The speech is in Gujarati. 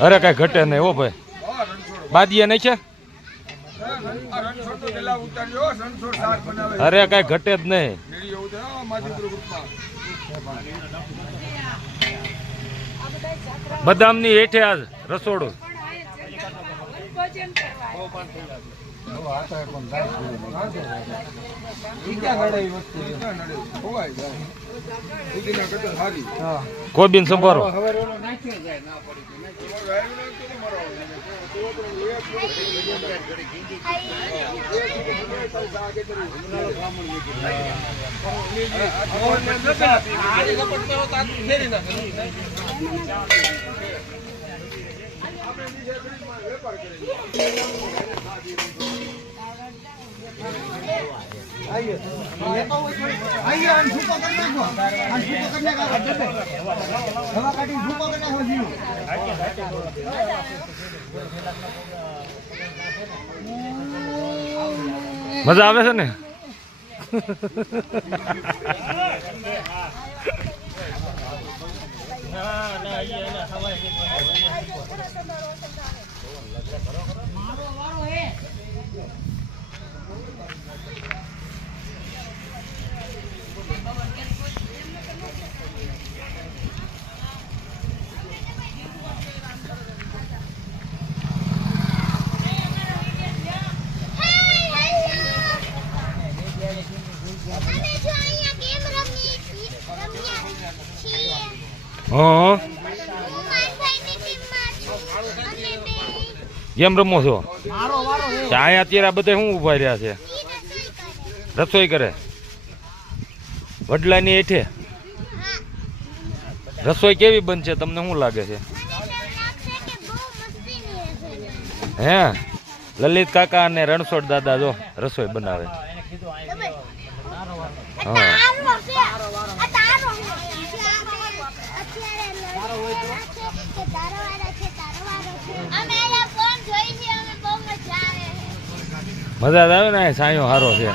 અરે કઈ ઘટે નહીં હો ભાઈ બાદિયા નહીં છે અરે કઈ ઘટે જ નહીં બદામની હેઠે આજ રસોડું કોબીન સંભારો મજા આવે છે ને હા કેમ રમો છો અહીંયા અત્યારે બધા શું ઉભા રહ્યા છે રસોઈ કરે વડલાની હેઠે રસોઈ કેવી બનશે તમને શું લાગે છે હે લલિત કાકા અને રણછોડ દાદા જો રસોઈ બનાવે હા મજા આવે ને સાયો હારો છે